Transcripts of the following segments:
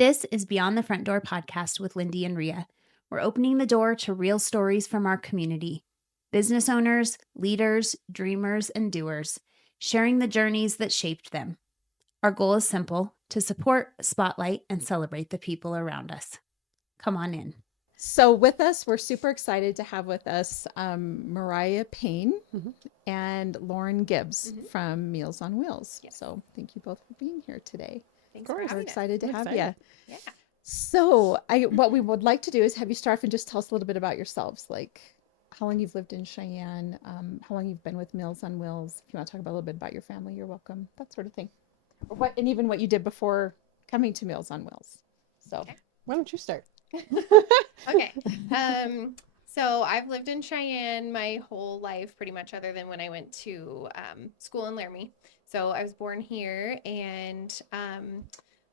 This is Beyond the Front Door podcast with Lindy and Rhea. We're opening the door to real stories from our community. Business owners, leaders, dreamers, and doers, sharing the journeys that shaped them. Our goal is simple: to support, spotlight, and celebrate the people around us. Come on in. So with us, we're super excited to have with us Mariah Payne and Lauren Gibbs from Meals on Wheels. Yes. So thank you both for being here today. Thanks of course, for we're excited to have you. Yeah. So what we would like to do is have you start off and just tell us a little bit about yourselves, like how long you've lived in Cheyenne, how long you've been with Meals on Wheels. If you want to talk about a little bit about your family, you're welcome. That sort of thing. Or and even what you did before coming to Meals on Wheels. So why don't you start? Okay. So I've lived in Cheyenne my whole life, pretty much, other than when I went to school in Laramie. So I was born here, and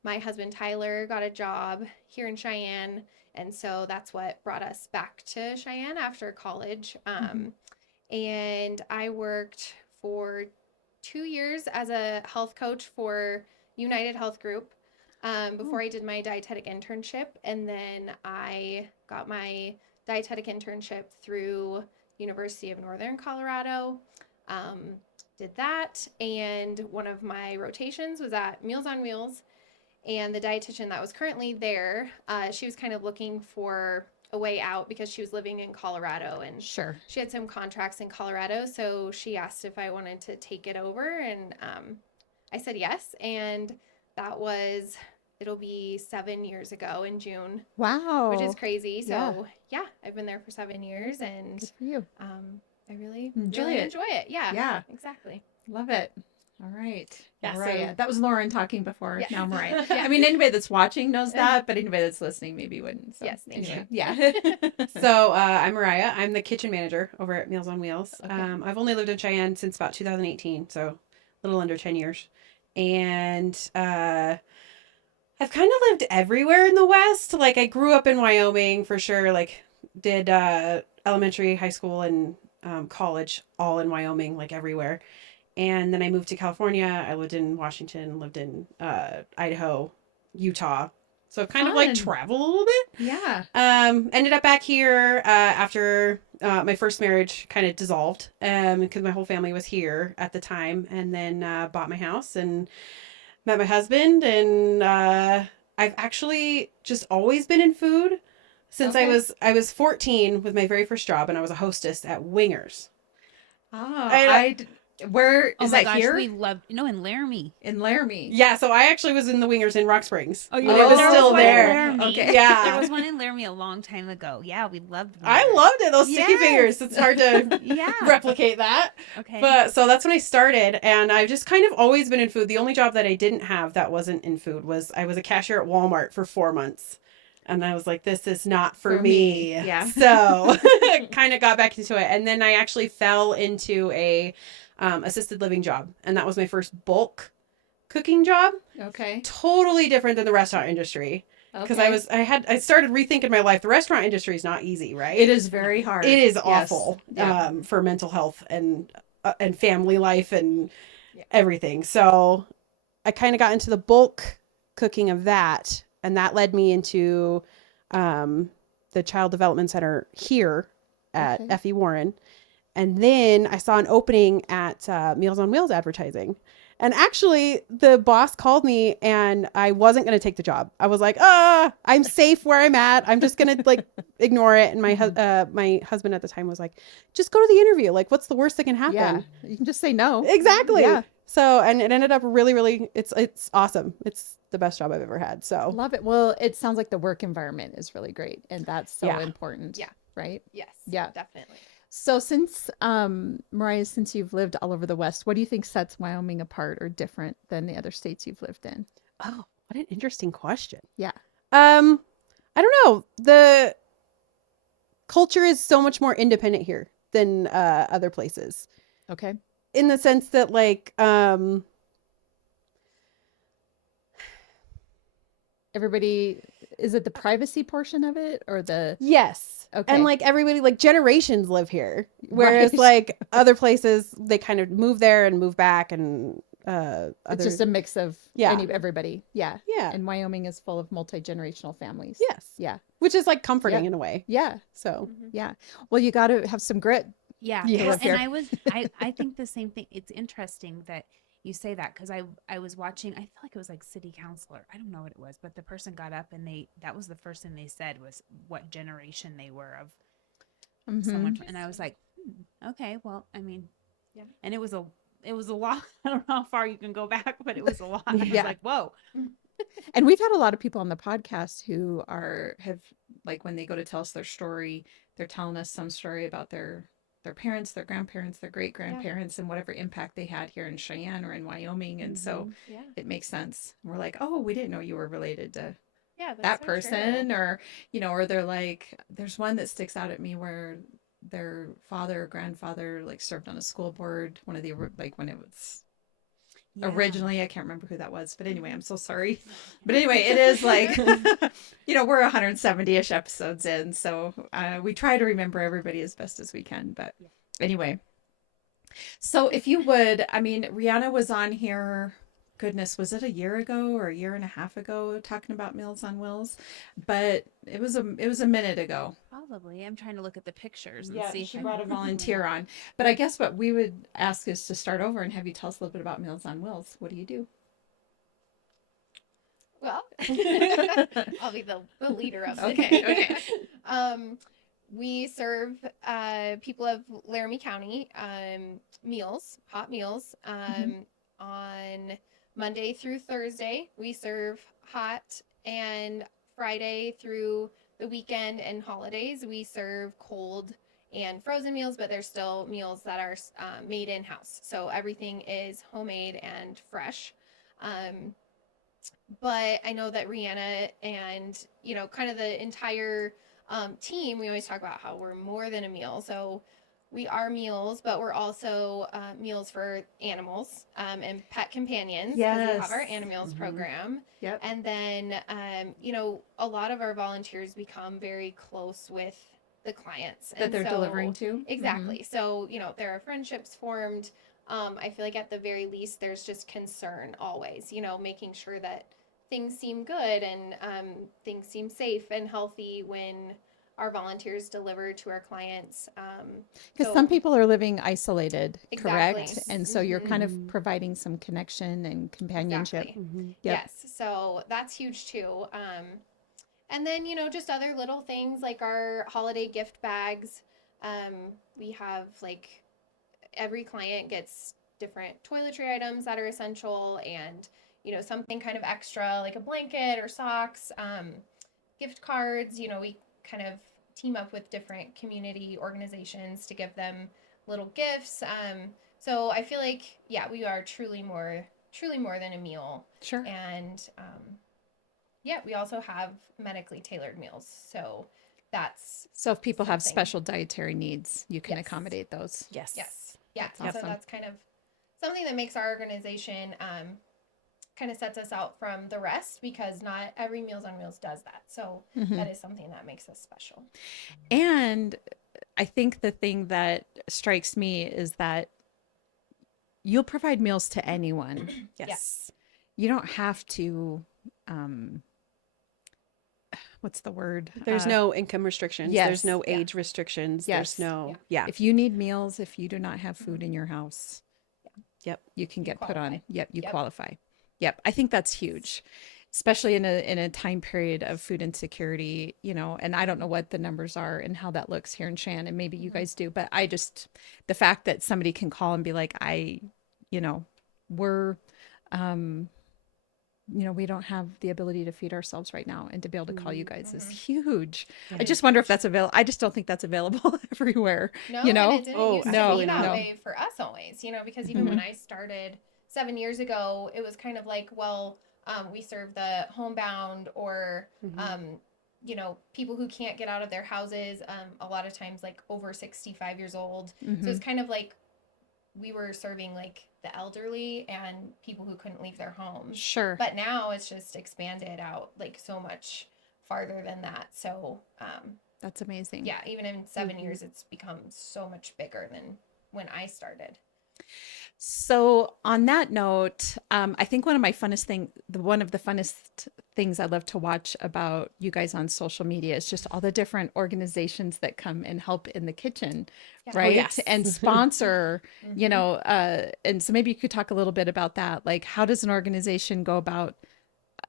my husband Tyler got a job here in Cheyenne, and so that's what brought us back to Cheyenne after college. And I worked for 2 years as a health coach for United Health Group. Before I did my dietetic internship, and then I got my dietetic internship through University of Northern Colorado. Did that, and one of my rotations was at Meals on Wheels, and the dietitian that was currently there, she was kind of looking for a way out because she was living in Colorado, and she had some contracts in Colorado, so she asked if I wanted to take it over, and I said yes, and that was, it'll be 7 years ago in June. Wow. Which is crazy. So yeah, I've been there for 7 years, and good for you. I really enjoy it. Yeah. Yeah. Exactly. Love it. All right. Yeah, Mariah. That was Lauren talking before. Yes. Now Mariah. I mean, anybody that's watching knows that, but anybody that's listening maybe wouldn't. So, yes, thank you. Yeah. So I'm Mariah. I'm the kitchen manager over at Meals on Wheels. Okay. I've only lived in Cheyenne since about 2018, so a little under 10 years. And I've kind of lived everywhere in the West. Like, I grew up in Wyoming for sure. Like, did elementary, high school, and college all in Wyoming, like everywhere. And then I moved to California. I lived in Washington, lived in Idaho, Utah. So I've kind of like traveled a little bit. Yeah. Ended up back here after my first marriage kind of dissolved because my whole family was here at the time. And then bought my house and met my husband. And I've actually just always been in food since I was 14 with my very first job, and I was a hostess at Wingers. Oh, where is that here? We love, in Laramie. In Laramie. Yeah, so I actually was in the Wingers in Rock Springs. Oh, it was still there. Okay. Yeah. There was one in Laramie a long time ago. Yeah, we loved Wingers. I loved it. Those sticky fingers. It's hard to replicate that. Okay. But so that's when I started, and I've just kind of always been in food. The only job that I didn't have that wasn't in food was I was a cashier at Walmart for 4 months. And I was like, this is not for me. Yeah. So kind of got back into it. And then I actually fell into a assisted living job. And that was my first bulk cooking job. Okay. Totally different than the restaurant industry. Because I started rethinking my life. The restaurant industry is not easy, right? It is very hard. It is awful for mental health and family life and everything. So I kind of got into the bulk cooking of that. And that led me into the Child Development Center here at F.E. Warren. And then I saw an opening at Meals on Wheels advertising. And actually, the boss called me, and I wasn't going to take the job. I was like, I'm safe where I'm at. I'm just going to ignore it. And my husband at the time was like, just go to the interview. Like, what's the worst that can happen? Yeah, you can just say no. Exactly. Yeah. So, and it ended up really, really, it's awesome. It's the best job I've ever had. So love it. Well, it sounds like the work environment is really great, and that's so important. Yeah. Right. Yes. Yeah. Definitely. So since Mariah, since you've lived all over the West, what do you think sets Wyoming apart or different than the other states you've lived in? Oh, what an interesting question. Yeah. I don't know. The culture is so much more independent here than other places. Okay. In the sense that everybody, is it the privacy portion of it or the? Yes. Okay. And everybody, generations live here. Whereas other places, they kind of move there and move back and other. It's just a mix of everybody. Yeah. Yeah. And Wyoming is full of multi-generational families. Yes. Yeah. Which is like comforting in a way. Yeah. So Yeah. Well, you got to have some grit. Yeah. You Well, live here. and I think the same thing. It's interesting that you say that because I was watching, I feel like it was like city councilor. I don't know what it was, but the person got up and that was the first thing they said was what generation they were of someone. And I was like, okay, well, I mean, Yeah. And it was a lot. I don't know how far you can go back, but it was a lot. I was like, whoa. And we've had a lot of people on the podcast who have like when they go to tell us their story, they're telling us some story about their parents, their grandparents, their great grandparents, and whatever impact they had here in Cheyenne or in Wyoming. And so it makes sense. We're like, oh, we didn't know you were related to that person, or or they're like, there's one that sticks out at me where their father or grandfather like served on a school board, one of the like when it was originally, I can't remember who that was, but anyway, I'm so sorry. But anyway, it is like we're 170-ish episodes in, so we try to remember everybody as best as we can. But anyway, so if you would, I mean, Rihanna was on here, goodness, was it a year ago or a year and a half ago talking about Meals on Wheels? But it was a minute ago. Probably. I'm trying to look at the pictures and see if she brought a volunteer on. But I guess what we would ask is to start over and have you tell us a little bit about Meals on Wheels. What do you do? Well, I'll be the leader of it. Okay. We serve people of Laramie County meals, hot meals. On Monday through Thursday, we serve hot, and Friday through the weekend and holidays, we serve cold and frozen meals, but there's still meals that are made in-house. So everything is homemade and fresh. But I know that Rihanna and, kind of the entire team, we always talk about how we're more than a meal. So we are meals, but we're also meals for animals and pet companions. Because we have our Animals program. Yep. And then, a lot of our volunteers become very close with the clients that they're delivering to. Exactly. So, there are friendships formed. I feel like at the very least, there's just concern always, making sure that things seem good and things seem safe and healthy when our volunteers deliver to our clients. Because some people are living isolated, Exactly. correct? And so you're kind of providing some connection and companionship. Exactly. Yep. Yes. So that's huge too. And then, just other little things like our holiday gift bags. We have like every client gets different toiletry items that are essential and, something kind of extra like a blanket or socks, gift cards. We kind of team up with different community organizations to give them little gifts. So I feel like, we are truly more than a meal. Sure. And we also have medically tailored meals. So if people have special dietary needs, you can accommodate those. Yes. Yeah. That's awesome. So that's kind of something that makes our organization kind of sets us out from the rest, because not every Meals on Wheels does that. So that is something that makes us special. And I think the thing that strikes me is that you'll provide meals to anyone. Yes. You don't have to, what's the word? There's no income restrictions. Yes. There's no age restrictions. Yes. There's no, If you need meals, if you do not have food in your house, Yep. you can get put on. Qualify. You qualify. Yep. I think that's huge, especially in a time period of food insecurity, and I don't know what the numbers are and how that looks here in Cheyenne, and maybe you guys do, but the fact that somebody can call and be like, we're, we don't have the ability to feed ourselves right now, and to be able to call you guys is huge. I just wonder if that's available. I just don't think that's available everywhere. No, and it didn't used to be that no. way for us always, because even when I started 7 years ago, it was kind of like, well, we serve the homebound or, people who can't get out of their houses, a lot of times like over 65 years old. So it's kind of like we were serving like the elderly and people who couldn't leave their homes. Sure. But now it's just expanded out like so much farther than that. So, that's amazing. yeah, even in 7 years, it's become so much bigger than when I started. So on that note, I think one of the funnest things I love to watch about you guys on social media is just all the different organizations that come and help in the kitchen, Yeah. right? yes. And sponsor, you Mhm. know, and so maybe you could talk a little bit about that. Like, how does an organization go about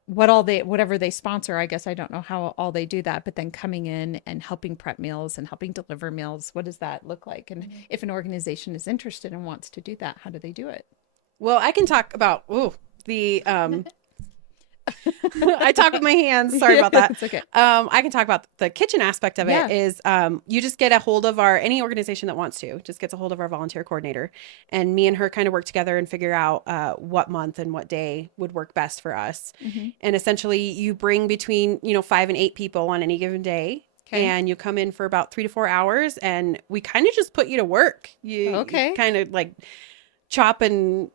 whatever they sponsor? I guess I don't know how all they do that, but then coming in and helping prep meals and helping deliver meals, what does that look like? And if an organization is interested and wants to do that, how do they do it? Well, I can talk about the I talk with my hands. Sorry about that. It's okay. I can talk about the kitchen aspect of Yeah. it. Is you just get a hold of any organization that wants to just gets a hold of our volunteer coordinator, and me and her kind of work together and figure out what month and what day would work best for us. Mhm. And essentially, you bring between 5 and 8 people on any given day. Okay. And you come in for about 3 to 4 hours, and we kind of just put you to work. You kind of like chop and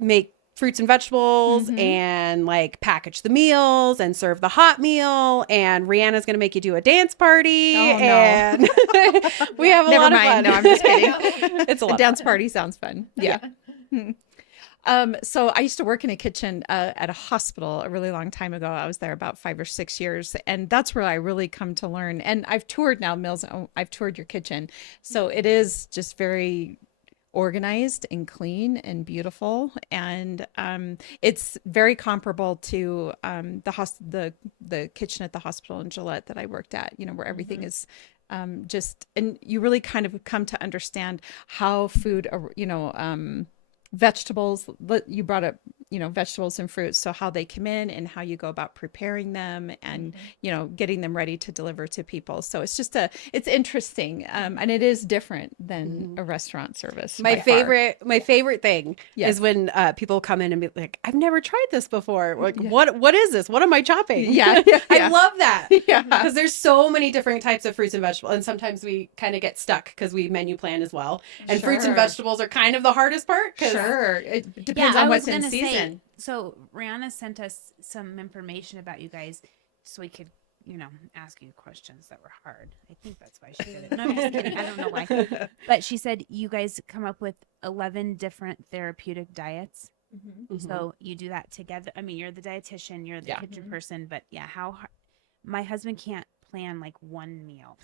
make fruits and vegetables and like package the meals and serve the hot meal. And Rihanna's going to make you do a dance party. Oh, no. And we have a Never lot mind. of fun. No, I'm just kidding. It's a A lot. dance party sounds fun. Yeah. So I used to work in a kitchen at a hospital a really long time ago. I was there about 5 or 6 years, and that's where I really come to learn. And I've toured now, Mills. I've toured your kitchen, so it is just very organized and clean and beautiful, and it's very comparable to the kitchen at the hospital in Gillette that I worked at. Where everything is and you really kind of come to understand how food, vegetables, you brought up, vegetables and fruits. So how they come in and how you go about preparing them and, getting them ready to deliver to people. So it's just it's interesting. And it is different than a restaurant service. My favorite thing Yes. is when people come in and be like, I've never tried this before. Like, what is this? What am I chopping? Yeah. I love that. Yeah. Because there's so many different types of fruits and vegetables. And sometimes we kind of get stuck because we menu plan as well. And fruits and Sure. vegetables are kind of the hardest part. Sure. It depends I on was what's in gonna say, season. so Rihanna sent us some information about you guys so we could, ask you questions that were hard. I think that's why she did it. No, I'm just kidding. I don't know why. But she said you guys come up with 11 different therapeutic diets. So you do that together. I mean, you're the dietitian, you're the kitchen person, but how hard? My husband can't plan like one meal.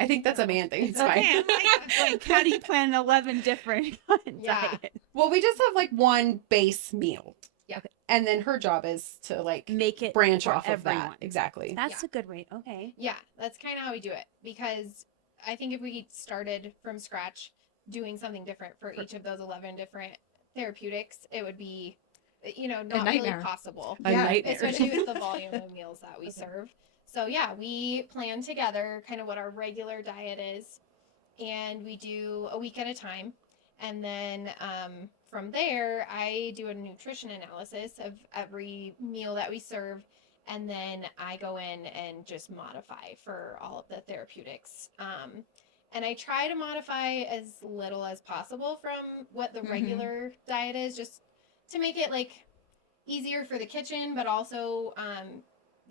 I think that's a man thing. It's fine. I'm like, how do you plan 11 different diets? Well, we just have like one base meal. Yeah. And then her job is to like Make it branch for off of everyone. that. Exactly. That's a good way. Okay. Yeah, that's kind of how we do it, because I think if we started from scratch doing something different for each of those 11 different therapeutics, it would be, not really possible. A nightmare. Especially with the volume of meals that we serve. So we plan together kind of what our regular diet is, and we do a week at a time. And then from there, I do a nutrition analysis of every meal that we serve. And then I go in and just modify for all of the therapeutics. And I try to modify as little as possible from what the regular diet is, just to make it like easier for the kitchen, but also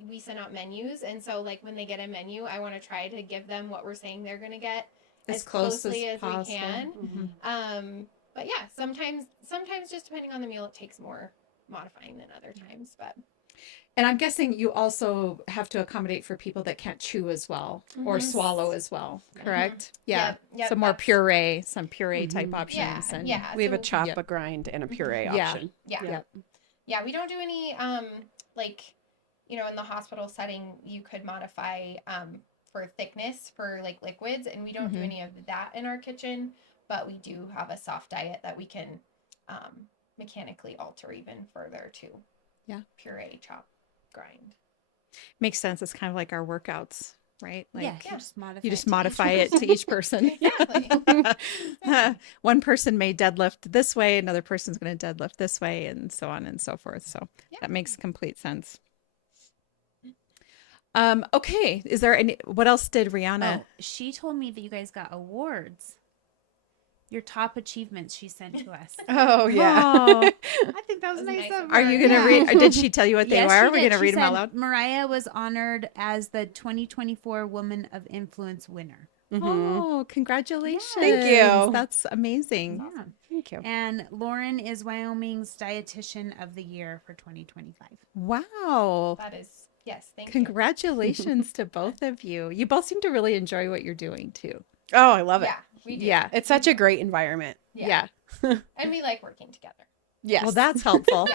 we send out menus. And so like when they get a menu, I want to try to give them what we're saying they're going to get as closely as we can. But sometimes just depending on the meal, it takes more modifying than other times. But And I'm guessing you also have to accommodate for people that can't chew as well or swallow as well, correct? Yeah. Yep, Some puree type options. And We have a so- chop, a grind, and a puree option. Yeah, we don't do any in the hospital setting you could modify for thickness for like liquids, and we don't do any of that in our kitchen, but we do have a soft diet that we can mechanically alter even further to puree, chop, grind. Makes sense. It's kind of like our workouts, right? Like you just modify it to each person. Exactly. One person may deadlift this way, another person's going to deadlift this way, and so on and so forth. So that makes complete sense. Okay. Is there what else did Rihanna? Oh, she told me that you guys got awards. Your top achievements she sent to us. Oh, yeah. Oh, I think that was nice of her. are you going to read? Or did she tell you what they Yes, were? she We're did. going to She read them out said loud. Mariah was honored as the 2024 Woman of Influence winner. Mhm. Oh, congratulations. Thank you. That's amazing. Yeah. Thank you. And Lauren is Wyoming's Dietitian of the Year for 2025. Wow. That is, yes, thank you. Congratulations to both of you. You both seem to really enjoy what you're doing too. Oh, I love it. Yeah, we do. Yeah. It's such a great environment. Yeah. And we like working together. Yes. Well, that's helpful.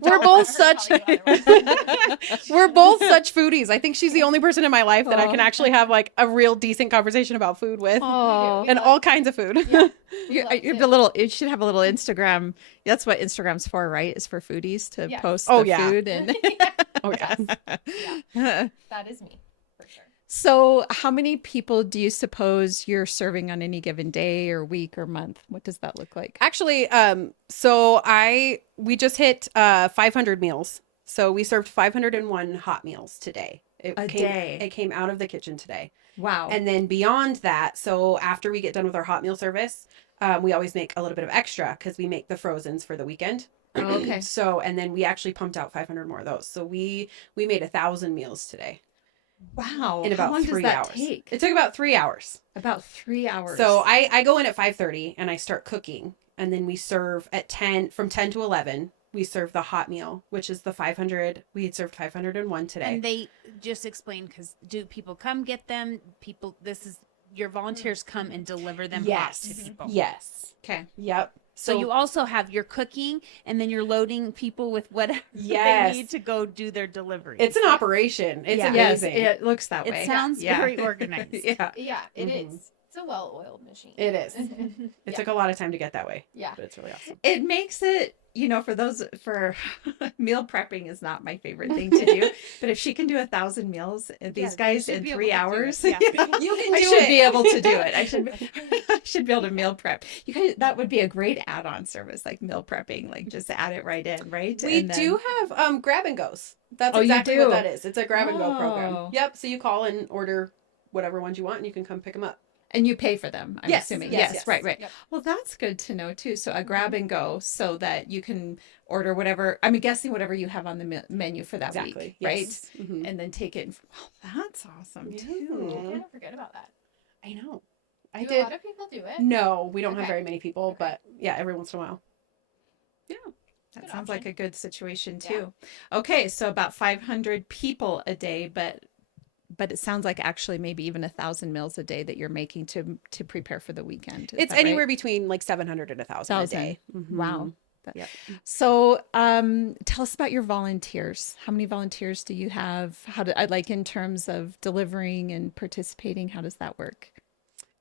We're Don't both let her such tell you otherwise. we're both such foodies. I think she's the only person in my life that I can actually have like a real decent conversation about food with. Oh, And all kinds of food. Yeah. you, love you have food. a little. You should have a little Instagram. That's what Instagram's for, right? Is for foodies to Yes. post Oh, the yeah. food and. Oh yes. That is me, for sure. So, how many people do you suppose you're serving on any given day or week or month? What does that look like? Actually, we just hit 500 meals. So we served 501 hot meals today. It came out of the kitchen today. Wow. And then beyond that, so after we get done with our hot meal service, we always make a little bit of extra because we make the frozens for the weekend. Oh, okay. So, and then we actually pumped out 500 more of those. So we made 1,000 meals today Wow. in about How long 3 does that hours. take? It took about 3 hours. About 3 hours. So I go in at 5:30 and I start cooking, and then we serve at 10, from 10 to 11. We serve the hot meal, which is the 500. We had served 501 today. And they just explain, because do people come get them? Your volunteers come and deliver them hot to people. Yes. Okay. Yep. So you also have your cooking, and then you're loading people with whatever Yes. they need to go do their delivery. It's an operation. It's Yeah. Yes, amazing. it looks that It way. sounds Yeah. very organized. Yeah. Yeah, it Mhm. is. It's a well-oiled machine. It is. It It took a lot of time to get that way. Yeah. But it's really awesome. It makes it, for meal prepping is not my favorite thing to do. But if she can do 1,000 meals, these guys should in be able 3 to do it. hours, Yeah. You can I do should it. be able to do it. I should be able to meal prep. You guys, that would be a great add-on service, like meal prepping, like just add it right in, right? We And then- do have grab and goes. That's Oh, you exactly do? what that is. It's a grab and go Oh. program. Yep. So you call and order whatever ones you want, and you can come pick them up. And you pay for them, I'm Yes, assuming. yes, Yes, yes. right. Yep. Well, that's good to know too. So a grab and go, so that you can order whatever, I'm guessing whatever you have on the menu for that week, right? Yes. Mhm. And then take it. Well, that's awesome I too. kind of forget about that. I know. Do I a did. lot of people do it? No, we don't have Okay. very many people, Okay. but yeah, every once in a while. That Good sounds like option. a good situation Yeah. too. Okay, so about 500 people a day, but it sounds like actually maybe even 1,000 meals a day that you're making to prepare for the weekend. Is It's that anywhere right? between like 700 and 1,000 a day. Wow. Yep. So, tell us about your volunteers. How many volunteers do you have? Like in terms of delivering and participating? How does that work?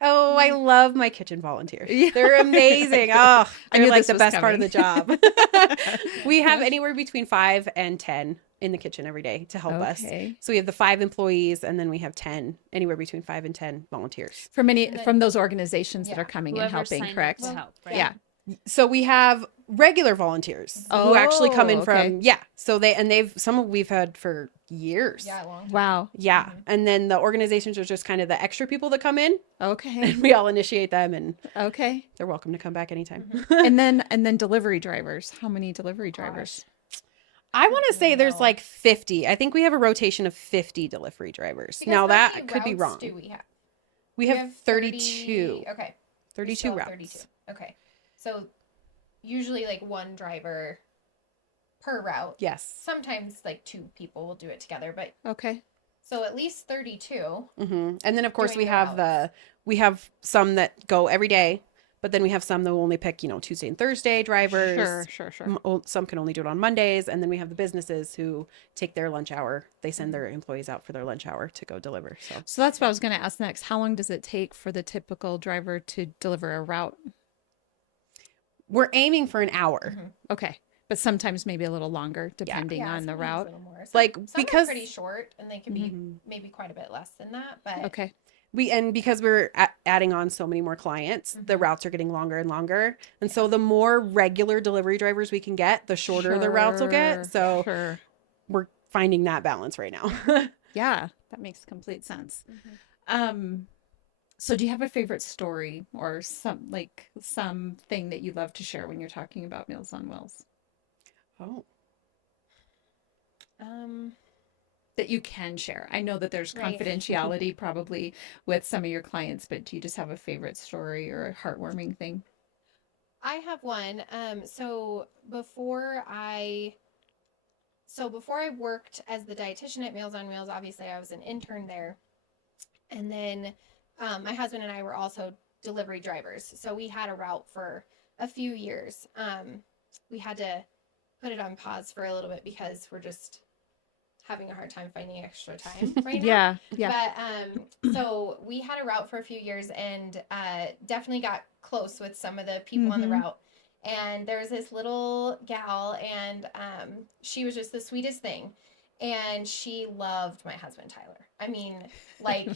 Oh, I love my kitchen volunteers. Yeah. They're amazing. Oh, I they're knew like this the was best part of the coming. job. We have anywhere between 5 and 10 in the kitchen every day to help us. Okay. So we have the 5 employees, and then we have 10, anywhere between 5 and 10 volunteers. From those organizations that Yeah. are coming Whoever and helping, signed up correct? to help, right? Yeah. So we have regular volunteers who actually come in Oh, from okay. So we've had for years. Yeah, long time. Wow. Yeah. And then the organizations are just kind of the extra people that come in, Okay. and we all initiate them, and Okay. they're welcome to come back anytime. and then delivery drivers. How many delivery drivers? I want to say there's No. like 50. I think we have a rotation of 50 delivery drivers. Because Now how that many could be routes wrong. Do we have? We have 32. 30 Okay. we 32 still have routes. 32. Okay. So usually like one driver per route. Yes. Sometimes like 2 people will do it together, but Okay. so at least 32. And then of course Doing we the have routes. we have some that go every day, but then we have some that will only pick, Tuesday and Thursday drivers. Sure. Some can only do it on Mondays, and then we have the businesses who take their lunch hour. They send their employees out for their lunch hour to go deliver. So that's what I was going to ask next. How long does it take for the typical driver to deliver a route? We're aiming for an hour. Okay. But sometimes maybe a little longer depending on the sometimes a route. little more. Like, some because- are pretty short and they can be maybe quite a bit less than that, but Okay. Because we're adding on so many more clients, the routes are getting longer and longer. And so the more regular delivery drivers we can get, the shorter the routes will get. So Sure. we're finding that balance right now. Yeah, that makes complete sense. So do you have a favorite story or something that you love to share when you're talking about Meals on Wheels? Oh. that you can share? I know that there's Right. confidentiality probably with some of your clients, but do you just have a favorite story or a heartwarming thing? I have one. Before I worked as the dietitian at Meals on Wheels, obviously I was an intern there. And then my husband and I were also delivery drivers. So we had a route for a few years. We had to put it on pause for a little bit because we're just having a hard time finding extra time right now. Yeah. But so we had a route for a few years and definitely got close with some of the people on the route. And there was this little gal, and she was just the sweetest thing. And she loved my husband, Tyler. I mean, like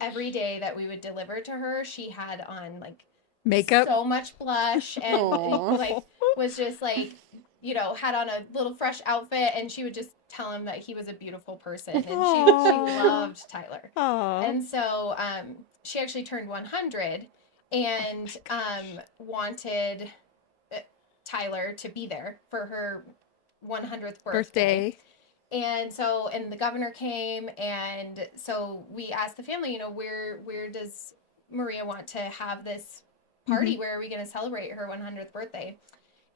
every day that we would deliver to her, she had on like Makeup. so much blush and Aw. like was just like, you know, had on a little fresh outfit, and she would just tell him that he was a beautiful person, and she loved Tyler. Aww. And so she actually turned 100 and wanted Tyler to be there for her 100th birthday. And so, and the governor came, and so we asked the family, you know, where does Maria want to have this party? Where are we going to celebrate her 100th birthday?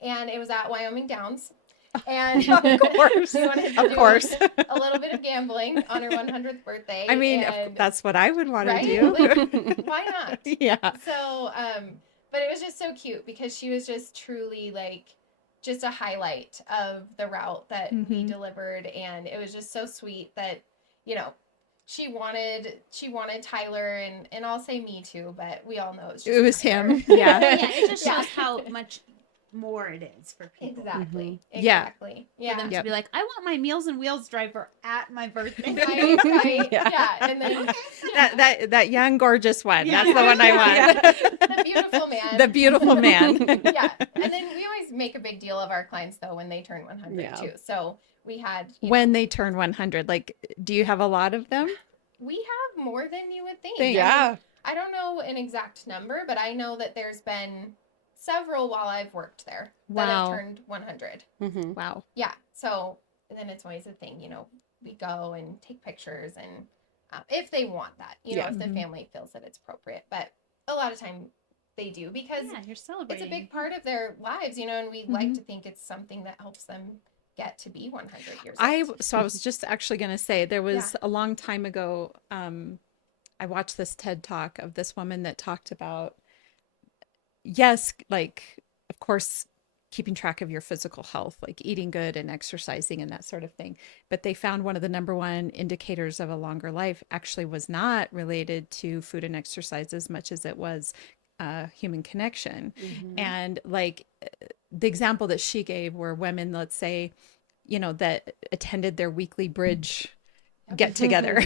And it was at Wyoming Downs. And Of course. we wanted to do a little bit of gambling on her 100th birthday. I mean, and, that's what I would want right? to do. Like, why not? Yeah. So, but it was just so cute because she was just truly like just a highlight of the route that we delivered, and it was just so sweet that, you know, she wanted Tyler, and I'll say me too, but we all know it was Tyler. him. Yeah. Yeah, it just shows how much more it is for people. Exactly. Yeah. Exactly. For Yeah. them to be like, I want my Meals and Wheels driver at my birthday. Right. Yeah. Yeah. And then That young, gorgeous one. Yeah. That's the one I want. the beautiful man. The beautiful man. Yeah. And then we always make a big deal of our clients though when they turn 100 too. So we had when they turn 100, like, do you have a lot of them? We have more than you would think. Yeah. I don't know an exact number, but I know that there's been several while I've worked there that have turned 100. Wow. Yeah. So and then it's always a thing, you know, we go and take pictures, and if they want that, you know, if the family feels that it's appropriate. But a lot of time they do because you're celebrating. it's a big part of their lives, you know, and we like to think it's something that helps them get to be 100 years old. So I was just actually going to say, there was a long time ago, I watched this TED Talk of this woman that talked about, yes, like, of course, keeping track of your physical health, like eating good and exercising and that sort of thing. But they found one of the number one indicators of a longer life actually was not related to food and exercise as much as it was human connection. And like the example that she gave were women, let's say, you know, that attended their weekly bridge get together,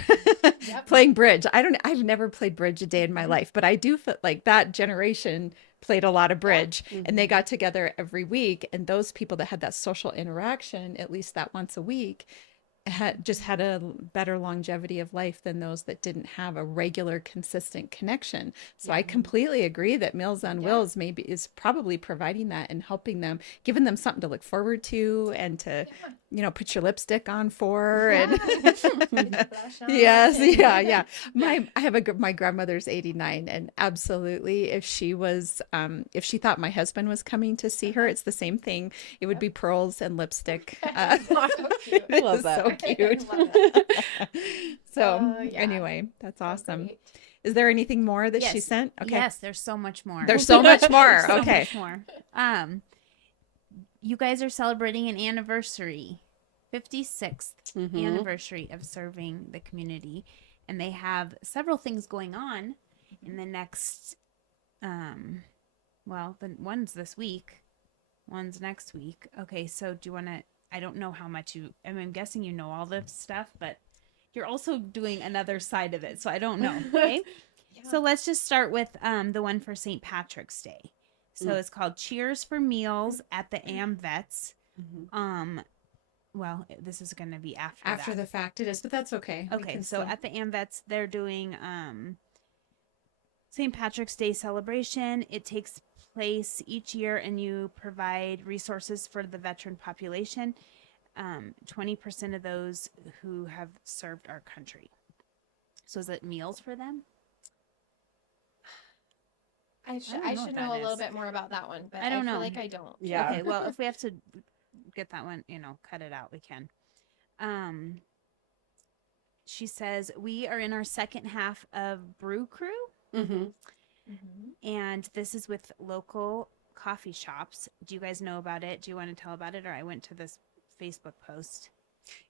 playing bridge. I've never played bridge a day in my life, but I do feel like that generation played a lot of bridge, and they got together every week. And those people that had that social interaction, at least that once a week, had a better longevity of life than those that didn't have a regular, consistent connection. So I completely agree that Meals on Wheels maybe is probably providing that and helping them, giving them something to look forward to and to, you know, put your lipstick on for. And yes, yeah. My grandmother's 89, and absolutely, if she thought my husband was coming to see her, it's the same thing. It would be pearls and lipstick. I love that. So cute. Anyway, that's awesome. Is there anything more that she sent? Okay. Yes, there's so much more. There's so much more. So Okay. much more. You guys are celebrating an anniversary, 56th anniversary of serving the community, and they have several things going on in the next the one's this week, one's next week. Okay, so do you want to, I don't know how much I'm guessing you know all this stuff, but you're also doing another side of it, so I don't know. Okay. So let's just start with the one for St. Patrick's Day. So it's called Cheers for Meals at the AmVets. Well, this is going to be after the fact it is, but that's okay. Okay, so at the AmVets, they're doing St. Patrick's Day celebration. It takes place each year, and you provide resources for the veteran population. 20% of those who have served our country. So is it meals for them? I don't know should what know that a little is. bit more about that one, but I don't feel know. like I don't. Yeah. Okay, well, if we have to get that one, cut it out, we can. She says, we are in our second half of Brew Crew, Mm-hmm. and this is with local coffee shops. Do you guys know about it? Do you want to tell about it? Or I went to this Facebook post.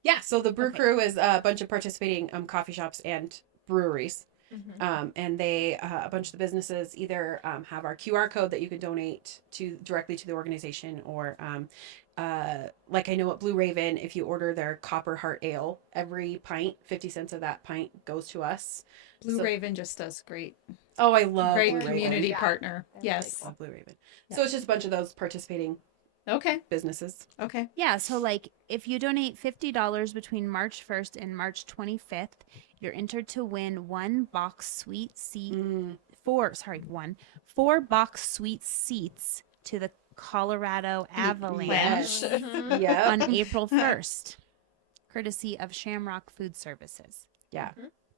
Yeah, so the Brew Okay. Crew is a bunch of participating coffee shops and breweries. And they, a bunch of the businesses either have our QR code that you can donate to directly to the organization, or like I know at Blue Raven, if you order their Copper Heart Ale, every pint, 50 cents of that pint goes to us. Blue So- Raven just does great. Oh, I love Great Blue Raven. community Yeah. partner. They're really Yes. cool. Love Blue Raven. Yeah. So it's just a bunch of those participating Okay. businesses. Okay. Yeah, so like if you donate $50 between March 1st and March 25th, you're entered to win one box sweet seat, four box sweet seats to the Colorado Avalanche Yes. Mhm. Yeah. on April 1st, courtesy of Shamrock Food Services. Yeah.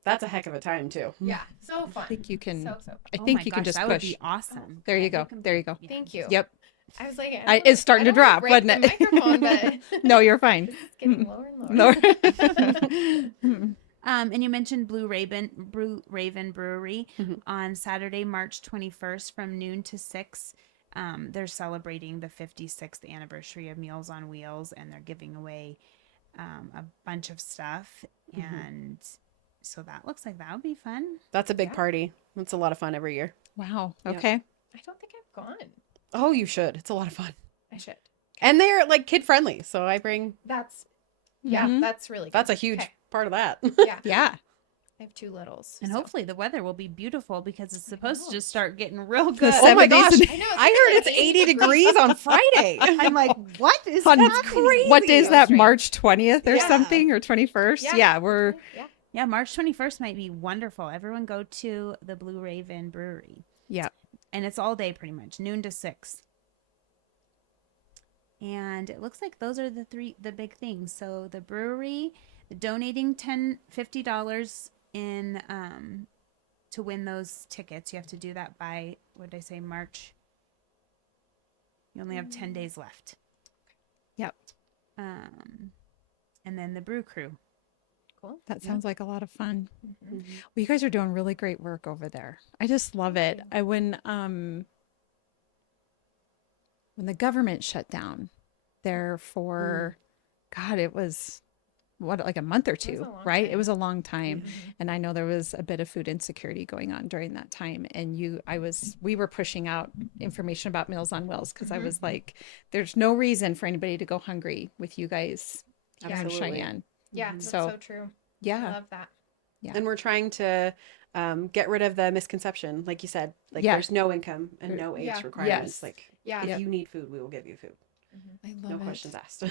That's a heck of a time too. Yeah, so fun. I think you can. So fun. I Oh think my you can gosh, just that would push. be awesome. There you Yeah, go. There you go. yeah. Thank you. Yep. I was like, It's starting to drop, wasn't The it? microphone, but No, you're fine. it's getting lower and lower. No. And you mentioned Blue Raven Brewery Mhm. on Saturday, March 21st from noon to 6. They're celebrating the 56th anniversary of Meals on Wheels, and they're giving away a bunch of stuff. And so that looks like that would be fun. That's a big Yeah. party. It's a lot of fun every year. Wow. Yep. Okay. I don't think I've gone. Oh, you should. It's a lot of fun. I should. And they're like kid friendly. So I bring, That's Mhm. that's really good. that's a huge Okay. part of that. Yeah, Yeah. I have two littles. And so. hopefully the weather will be beautiful because it's supposed to know. just start getting real The good. Oh my 70s gosh. and- I know. I heard it's 80 degrees on Friday. I'm like, what is On- happening? What day is that? Strange. March 20th or Yeah. something, or 21st? Yeah, we're. Yeah. Yeah, March 21st might be wonderful. Everyone go to the Blue Raven Brewery. Yeah. And it's all day pretty much, noon to 6. And it looks like those are the big things. So the brewery, donating $50 in to win those tickets. You have to do that by, what did I say, March? You only have 10 days left. Yep. And then the Brew Crew. Cool. That sounds like a lot of fun. Mhm. Well, you guys are doing really great work over there. I just love it. When the government shut down there for, God, it was like a month or was a two, long right? It time. was a long time. Mhm. And I know there was a bit of food insecurity going on during that time. And we were pushing out information about Meals on Wheels because I was like, there's no reason for anybody to go hungry with you guys here in Absolutely. Cheyenne. Yeah, that's So, so true. I Yeah. love that. And we're trying to get rid of the misconception. Like you said, like Yeah. there's no income and no age Yeah. requirements. Yes. Like Yeah. if Yep. you need food, we will give you food. I No love it. questions asked.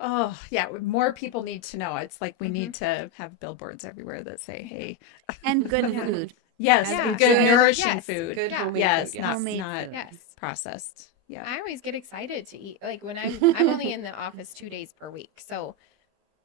Oh, yeah. More people need to know. It's like we Mhm. need to have billboards everywhere that say, hey. And good Yeah. food. Yes, Yeah. and good Good. nourishing Yes. food. Good Yeah. homemade Yes, food. not, Homemade not food. Yes. processed. Yeah. I always get excited to eat. Like when I'm only in the office 2 days per week. So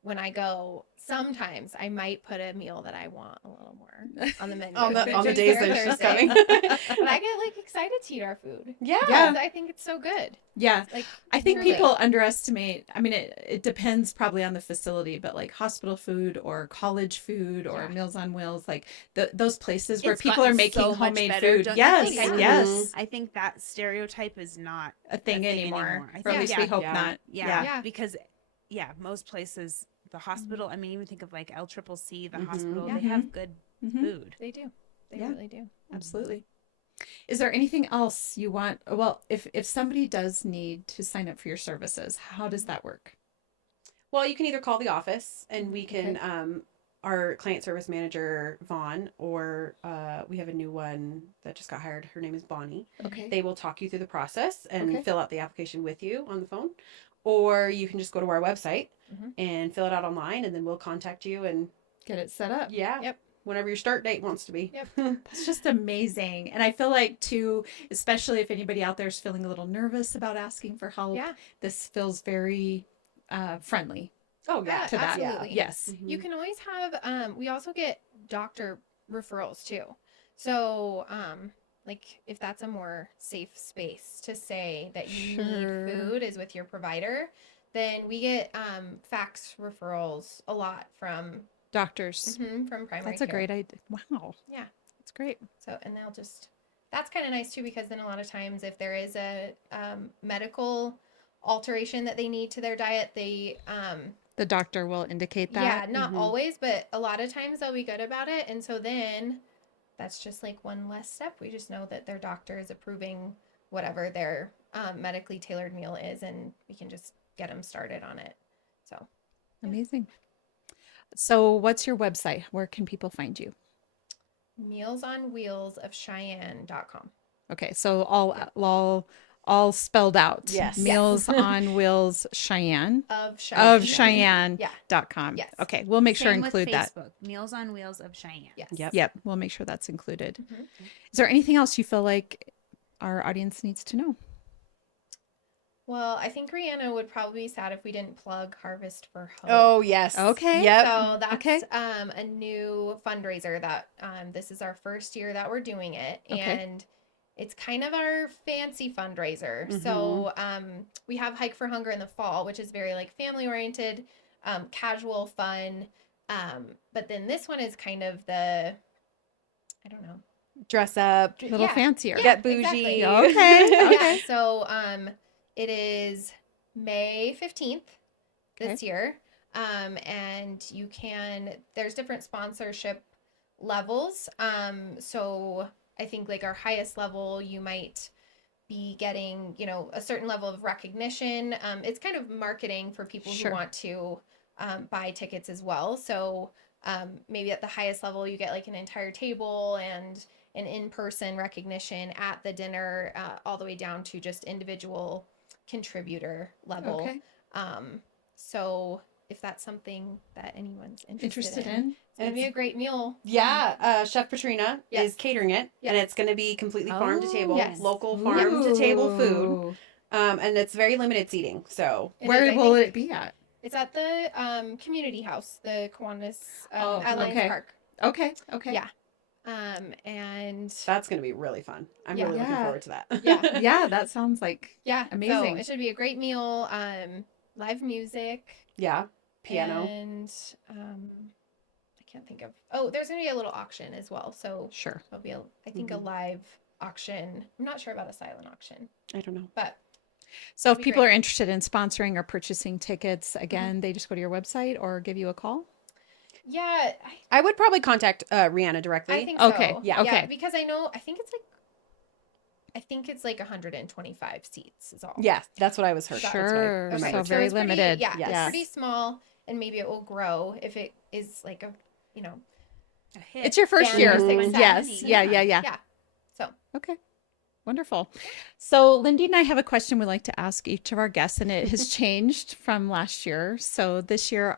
when I go, sometimes I might put a meal that I want a little more on the menu. on the Tuesday days or that she's Thursday. coming. But I get like excited to eat our food. Yeah. Yeah. I think it's so good. Yeah. Like I think really. people underestimate. I mean, it depends probably on the facility, but like hospital food or college food or Yeah. Meals on Wheels, like those places where It's people are gotten making so much homemade better, food. don't you Yes, think? I think- yes. I think that stereotype is not A thing anymore. I Or at think- least yeah, we hope Yeah. not. Yeah, Yeah. because most places, the hospital. I mean, even think of like LCCC, the Mhm. hospital. Yeah. They have good Mhm. food. They do. They Yeah. really do. Absolutely. Is there anything else you want? Well, if somebody does need to sign up for your services, how does that work? Well, you can either call the office and we can, our client service manager, Vaughn, or we have a new one that just got hired. Her name is Bonnie. Okay. They will talk you through the process and Okay. fill out the application with you on the phone. Or you can just go to our website Mhm. and fill it out online, and then we'll contact you. And Get it set up. yeah, whenever your start date wants to be. Yep. That's just amazing. And I feel like too, especially if anybody out there is feeling a little nervous about asking for help, Yeah. this feels very friendly Oh yeah. to that. absolutely. Yes. You can always have, we also get doctor referrals too. So, like if that's a more safe space to say that you need food is with your provider, then we get fax referrals a lot from Doctors. from primary That's a care. great idea. Wow. Yeah. That's great. So, and they'll just, that's kind of nice too, because then a lot of times if there is a medical alteration that they need to their diet, they, The doctor will indicate that. yeah, not always, but a lot of times they'll be good about it. And so then that's just like one less step. We just know that their doctor is approving whatever their medically tailored meal is, and we can just get them started on it. So Amazing. So what's your website? Where can people find you? mealsonwheelsofcheyenne.com. Okay, so all spelled out. Yes. Meals on Wheels Cheyenne Of Cheyenne. of Cheyenne.com. Yes. Okay, we'll make sure to Same with include that. Facebook, Meals on Wheels of Cheyenne. Yes. Yep. Yep, we'll make sure that's included. Mhm. Is there anything else you feel like our audience needs to know? Well, I think Rihanna would probably be sad if we didn't plug Harvest for Hope. Oh yes. Okay. Yep. So that's Okay. a new fundraiser that this is our first year that we're doing it, Okay. and it's kind of our fancy fundraiser. Mhm. So we have Hike for Hunger in the fall, which is very like family oriented, casual, fun. But then this one is kind of the, I don't know, Dress up. A little yeah, fancier. yeah, Get bougie. exactly. Okay. Yeah. Okay. So it is May 15th this year. And you can, there's different sponsorship levels. So I think like our highest level, you might be getting, you know, a certain level of recognition. It's kind of marketing for people Sure. who want to buy tickets as well. So maybe at the highest level, you get like an entire table and an in-person recognition at the dinner, all the way down to just individual contributor level. Okay. So if that's something that anyone's Interested in, in? it's gonna be a great meal. Yeah, Chef Patrina Yes. is catering it, Yes. and it's going to be completely farm to table, Yes. local farm to table food, Ooh. and it's very limited seating. So It Where is, I will think, it be at? It's at the community house, the Kiwanis Oh, at Lions okay. Park. Okay. Okay. Yeah. And that's going to be really fun. I'm Yeah. really looking Yeah. forward to that. yeah, Yeah, that sounds like yeah. Amazing. So it should be a great meal. Live music. Yeah, piano. And I can't think of. Oh, there's gonna be a little auction as well. So sure. there'll be I think a live auction. I'm not sure about a silent auction, I don't know. but So if be people great. are interested in sponsoring or purchasing tickets, again, they just go to your website or give you a call? yeah, I would probably contact Rihanna directly. I think Okay, so. yeah. Okay. Because I think it's like 125 seats is all. Yeah, that's what I was heard. Sure. That's what I So remembered. very it's pretty- limited. Yeah, Yes. it's pretty small, and maybe it will grow if it is like a, you know, A hit. It's your first Fan year. success. Yes. Yeah. yeah. So Okay. Wonderful. So Lindy and I have a question we'd like to ask each of our guests, and it has changed from last year. So this year,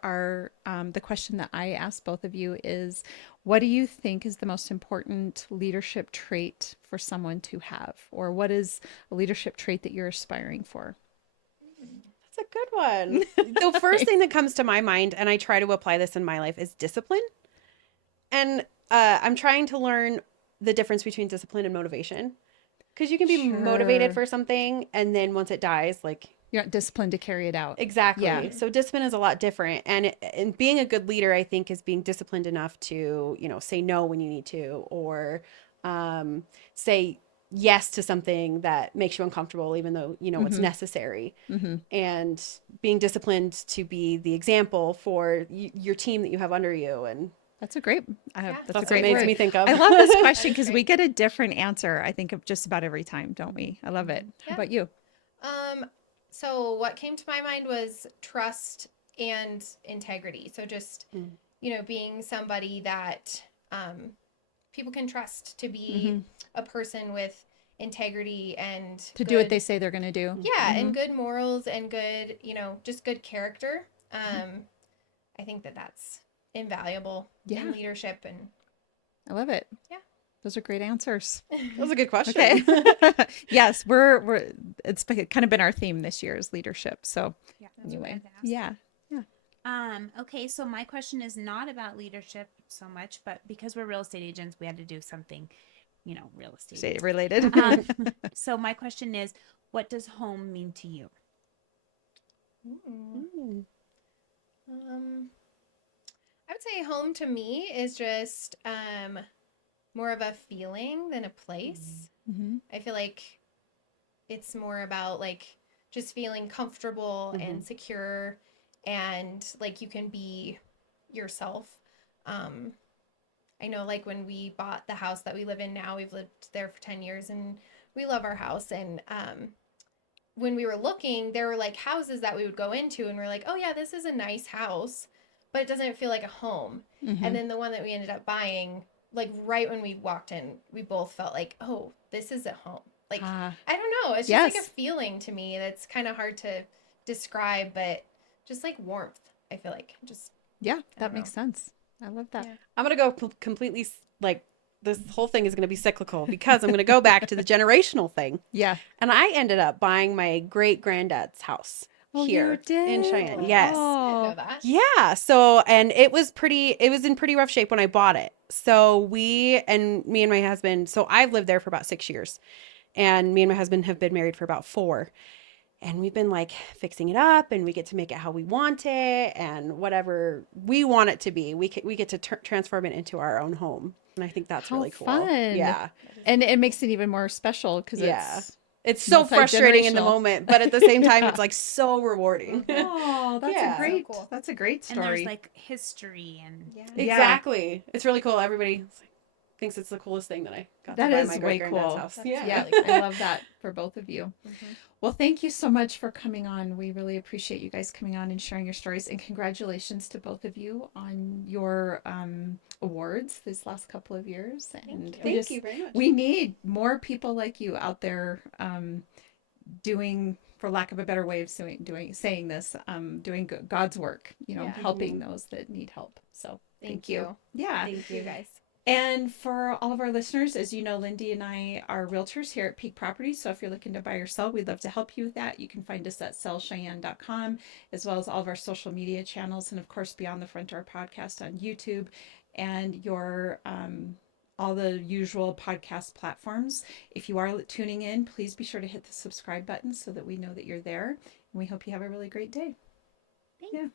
the question that I asked both of you is, what do you think is the most important leadership trait for someone to have? Or what is a leadership trait that you're aspiring for? That's a good one. The first thing that comes to my mind, and I try to apply this in my life, is discipline. And I'm trying to learn the difference between discipline and motivation. Because you can be motivated Sure. for something, and then once it dies, like... You're not disciplined to carry it out. Exactly. Yeah. So discipline is a lot different. And being a good leader, I think, is being disciplined enough to, you know, say no when you need to, or say yes to something that makes you uncomfortable, even though, you know, it's necessary. Mm-hmm. And being disciplined to be the example for your team that you have under you. And That's a great. Yeah. That's a that's what great it makes word. me think of. I love this question because That's we get a different answer, I think, of just about every time, don't we? I love it. How Yeah. about you? So what came to my mind was trust and integrity. So just, you know, being somebody that people can trust to be a person with integrity and To do what they say they're going to do. yeah, and good morals and good, you know, just good character. I think that that's invaluable Yeah. in leadership, and I love it. Yeah. Those are great answers. That was a good question. Okay. Yes, we're it's kind of been our theme this year is leadership. So Yeah. anyway, yeah. Okay, so my question is not about leadership so much, but because we're real estate agents, we had to do something, real estate State related. So my question is, what does home mean to you? I would say home to me is just more of a feeling than a place. Mm-hmm. I feel like it's more about like just feeling comfortable and secure, and like you can be yourself. I know like when we bought the house that we live in now, we've lived there for 10 years and we love our house. And when we were looking, there were like houses that we would go into and we're like, oh yeah, this is a nice house, but it doesn't feel like a home. Mm-hmm. And then the one that we ended up buying, like right when we walked in, we both felt like, oh, this is a home. Like, I don't know. It's just like a feeling to me that's kind of hard to describe, but just like warmth, I feel like. Just that makes sense. I love that. Yeah. I'm going to go completely, like, this whole thing is going to be cyclical because I'm going to go back to the generational thing. Yeah. And I ended up buying my great granddad's house here in Cheyenne. Yes. I didn't know that. Yeah. So, and it was in pretty rough shape when I bought it. So me and my husband, so I've lived there for about 6 years, and me and my husband have been married for about 4. And we've been like fixing it up, and we get to make it how we want it and whatever we want it to be. We get to transform it into our own home. And I think that's really cool. Fun. Yeah. And it makes it even more special because it's so frustrating in the moment, but at the same time, it's like so rewarding. Oh, that's Yeah. a great, So cool. that's a great story. And there's like history and Exactly. It's really cool. Everybody thinks it's the coolest thing that I got to buy my great-granddad's house. Yeah, I love that for both of you. Mm-hmm. Well, thank you so much for coming on. We really appreciate you guys coming on and sharing your stories. And congratulations to both of you on your awards this last couple of years. And Thank you very much. we need more people like you out there doing, for lack of a better way of saying this, doing God's work, helping those that need help. So thank you. Yeah. Thank you guys. And for all of our listeners, as you know, Lindy and I are realtors here at Peak Properties. So if you're looking to buy or sell, we'd love to help you with that. You can find us at sellcheyenne.com, as well as all of our social media channels. And of course, Beyond the Front Door podcast on YouTube and your all the usual podcast platforms. If you are tuning in, please be sure to hit the subscribe button so that we know that you're there. And we hope you have a really great day. Thanks. Yeah.